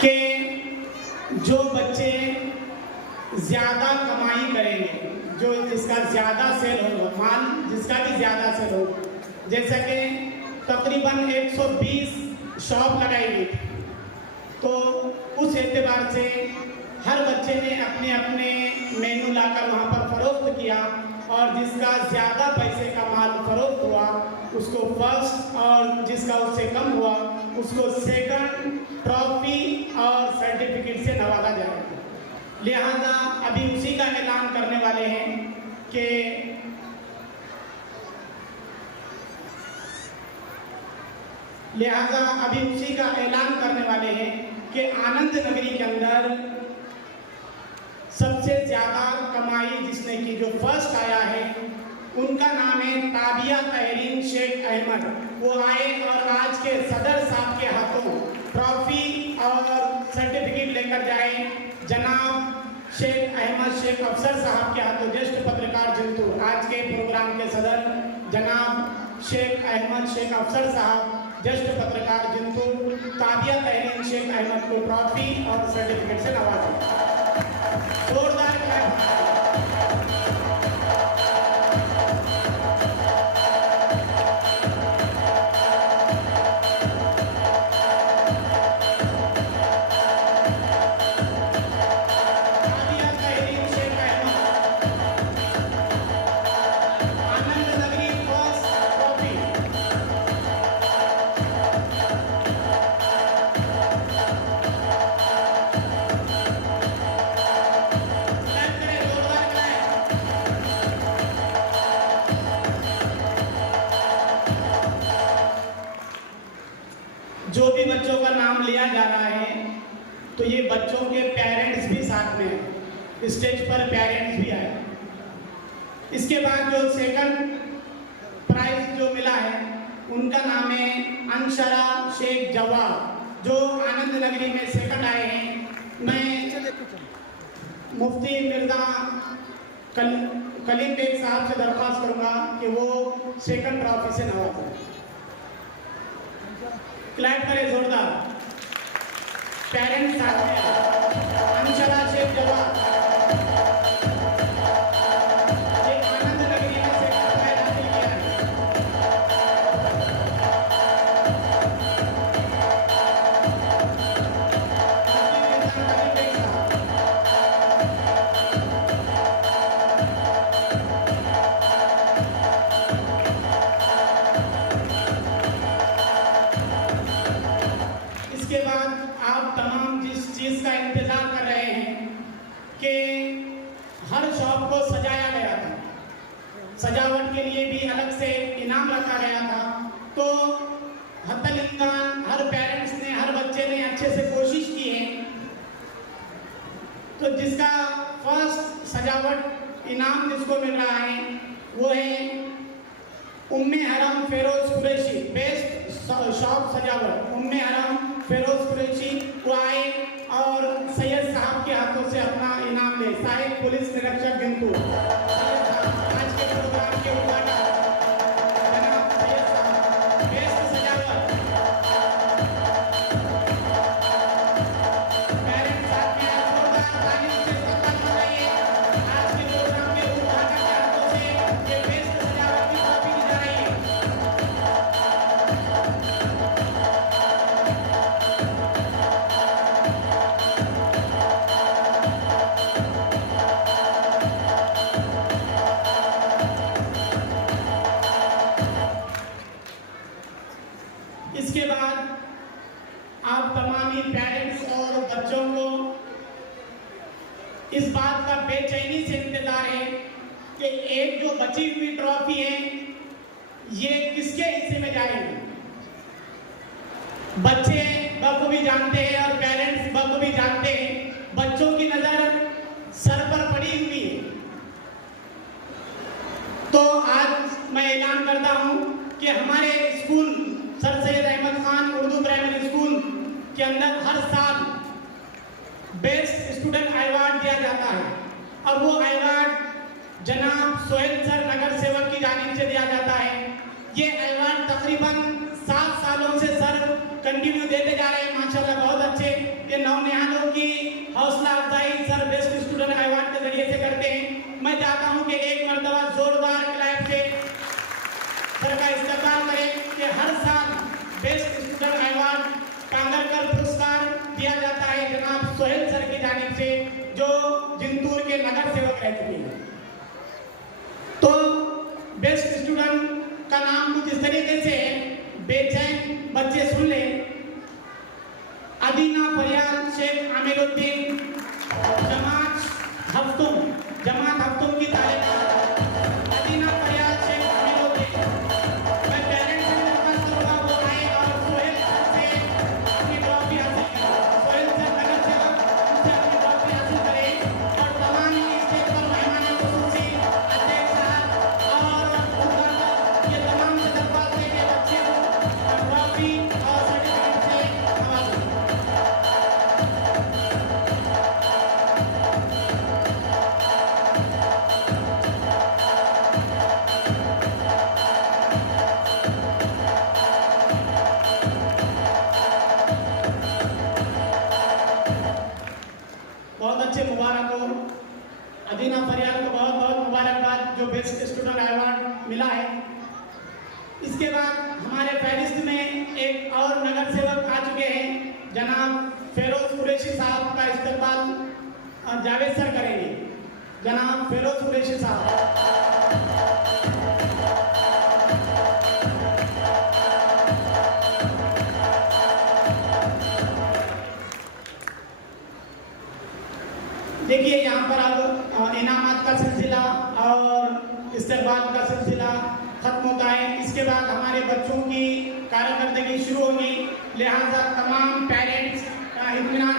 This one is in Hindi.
कि जो बच्चे ज़्यादा कमाई करेंगे, जो जिसका ज़्यादा सेल होगा, माल जिसका भी ज़्यादा सेल हो, जैसा कि तकरीबन 120 शॉप लगाई गई, तो उस एतबार से हर बच्चे ने अपने अपने मेनू लाकर वहाँ पर फरोख्त किया और जिसका ज़्यादा पैसे का माल फरोख्त हुआ उसको फर्स्ट और जिसका उससे कम हुआ उसको सेकंड ट्रॉफी और सर्टिफिकेट से नवाजा जाएगा। लिहाजा अभी उसी का ऐलान करने वाले हैं कि आनंद नगरी के अंदर सबसे ज़्यादा कमाई जिसने की, जो फर्स्ट आया है, उनका नाम है ताबिया तहरीन शेख अहमद। वो आए और आज के सदर साहब के हाथों ट्रॉफी और सर्टिफिकेट लेकर जाए। जनाब शेख अहमद शेख अफसर साहब के हाथों ज्येष्ठ पत्रकार जिंतू, आज के प्रोग्राम के सदर जनाब शेख अहमद शेख अफसर साहब ज्येष्ठ पत्रकार जिंतू ताबिया तहरीन शेख अहमद को ट्रॉफी और सर्टिफिकेट से नवाजा। जोरदार जो भी बच्चों का नाम लिया जा रहा है तो ये बच्चों के पेरेंट्स भी साथ में हैं, स्टेज पर पेरेंट्स भी आए। इसके बाद जो सेकंड प्राइज जो मिला है उनका नाम है अंशरा शेख जवाब, जो आनंद नगरी में सेकंड आए हैं। मैं मुफ्ती मिर्जा कलीम बेग साहब से दरख्वास्त करूंगा कि वो सेकंड ट्रॉफी से नवाजें। क्लैप करें जोरदार, पेरेंट्स साथ में। अंशरा शेख जवाब आनंद नगरी में से हासिल किया है। इसके बाद आप तमाम जिस चीज़ का इंतज़ार कर रहे हैं कि हर शॉप को सजाया गया था, सजावट के लिए भी अलग से इनाम रखा गया था। तो हत्तल इम्कान हर पेरेंट्स ने, हर बच्चे ने अच्छे से कोशिश की है। तो जिसका फर्स्ट सजावट इनाम जिसको मिल रहा है वो है उम्मे हरम फेरोज कुरैशी, बेस्ट शॉप सजावट उम्मे हरम फेरोज कुरैशी को आए और सैयद साहब के हाथों से अपना इनाम ले। सहायक पुलिस निरीक्षक जिंतू आज के प्रोग्राम के उद्घाटन जनाब सैयद साहब, बेस्ट सजावट। पेरेंट्स साथ में जोरदार ताली से सम्मान कराइए। आज के प्रोग्राम के उद्घाटन के हाथों से ये बेस्ट सजावट की ट्रॉफी दी जा रही है। इसके बाद आप तमाम ही पेरेंट्स और बच्चों को इस बात का बेचैनी से इंतजार है कि एक जो बची हुई ट्रॉफी है ये किसके हिस्से में जाएगी। बच्चे बखूबी जानते हैं और पेरेंट्स बखूबी जानते हैं, बच्चों की नजर सर पर पड़ी हुई है। तो आज मैं ऐलान करता हूं कि हमारे school sir Syed Ahmad Khan Urdu primary school के अंदर हर साल बेस्ट स्टूडेंट अवार्ड दिया जाता है और वो अवार्ड जनाब सोहेल सर नगर सेवक की जानिब से दिया जाता है। ये अवार्ड तकरीबन 7 सालों से सर कंटिन्यू देते जा रहे हैं। माशाल्लाह बहुत अच्छे, ये 9 मैं चाहता हूं कि एक मर्तबा जोरदार क्लैप से सर का इस्तेमाल करें कि हर साल बेस्ट स्टूडेंट अवार्ड कांगड़कर पुरस्कार दिया जाता है जनाब सोहेल सर की जानिब से, जो जिंतूर के नगर सेवक रह चुके हैं। तो बेस्ट स्टूडेंट का नाम कुछ इस तरीके से बेचैन बच्चे सुन ले। अदीना फरियाद शेख आमिरुद्दीन जमात हफ्तुम की तारीफ। अदीना फरियाद शेख आमिरुद्दीन, मैं पेरेंट्स से दरख्वास्त करूंगा वो आए और सोहेल सर से अपनी ट्रॉफी हासिल करें। सोहेल सर नगर सेवक से अपनी ट्रॉफी हासिल करें और तमाम स्टेज पर मेहमान खुसूसी अध्यक्ष साहब और उद्घाटक ये तमाम से दरख्वास्त है कि बच्चे को ट्रॉफी और सर्टिफिकेट से नवाजें। बहुत अच्छे मुबारक हो। अदीना फरियाद को बहुत बहुत मुबारकबाद जो बेस्ट स्टूडेंट अवार्ड मिला है। इसके बाद हमारे फहरिस्त में एक और नगर सेवक आ चुके हैं, जनाब फेरोज कुरैशी साहब का इस्तेमाल जावेद सर करेंगे। जनाब फेरोज कुरैशी साहब। देखिए यहाँ पर अब इनामात का सिलसिला और इस्तेमाल का सिलसिला खत्म होता है। इसके बाद हमारे बच्चों की कारकर्दगी शुरू होगी, लिहाजा तमाम पेरेंट्स का इत्मीनान